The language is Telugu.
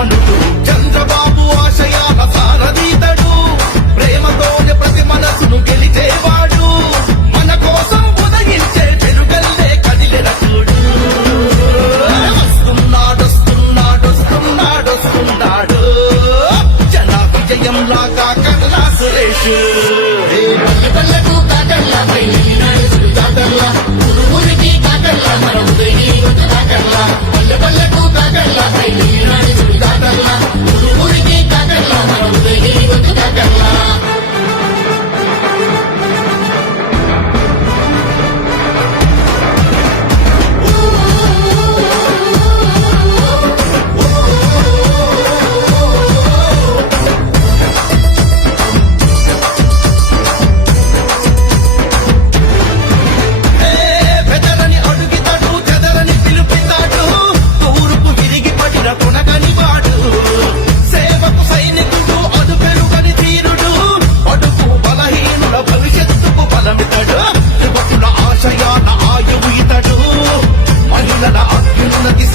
అభిమానుడు చంద్రబాబు ఆశయాల సారథీతడు ప్రేమతోనే ప్రతి మనసును గెలిచేవాడు మన కోసం ఉదయించే వెలుగల్లే కదిలే రకుడు వస్తున్నాడు జన విజయంలా కాకర్లా సురేష్ పల్లెకు కాకర్లా కాకర్లా ఊరికి కాకర్లా మన ఉదయగిరి కాకర్లా పల్లెకు కాకర్లా కాకర్లా ఊరికి కాకర్లా మన ఉదయగిరి కాకర్లా బెదరని అడుగుతాడు చెదరని పిలుపుతాడు తూర్పు విరిగి పడిన కొనగని వాడు సేవకు సైనికుడు అదు పెరుగని తీరుడు అడుగు బలహీనుల భవిష్యత్తుకు బలమితడు యువకుల ఆశయాల ఆయువు ఇతడు మహిళల అభ్యున్నతి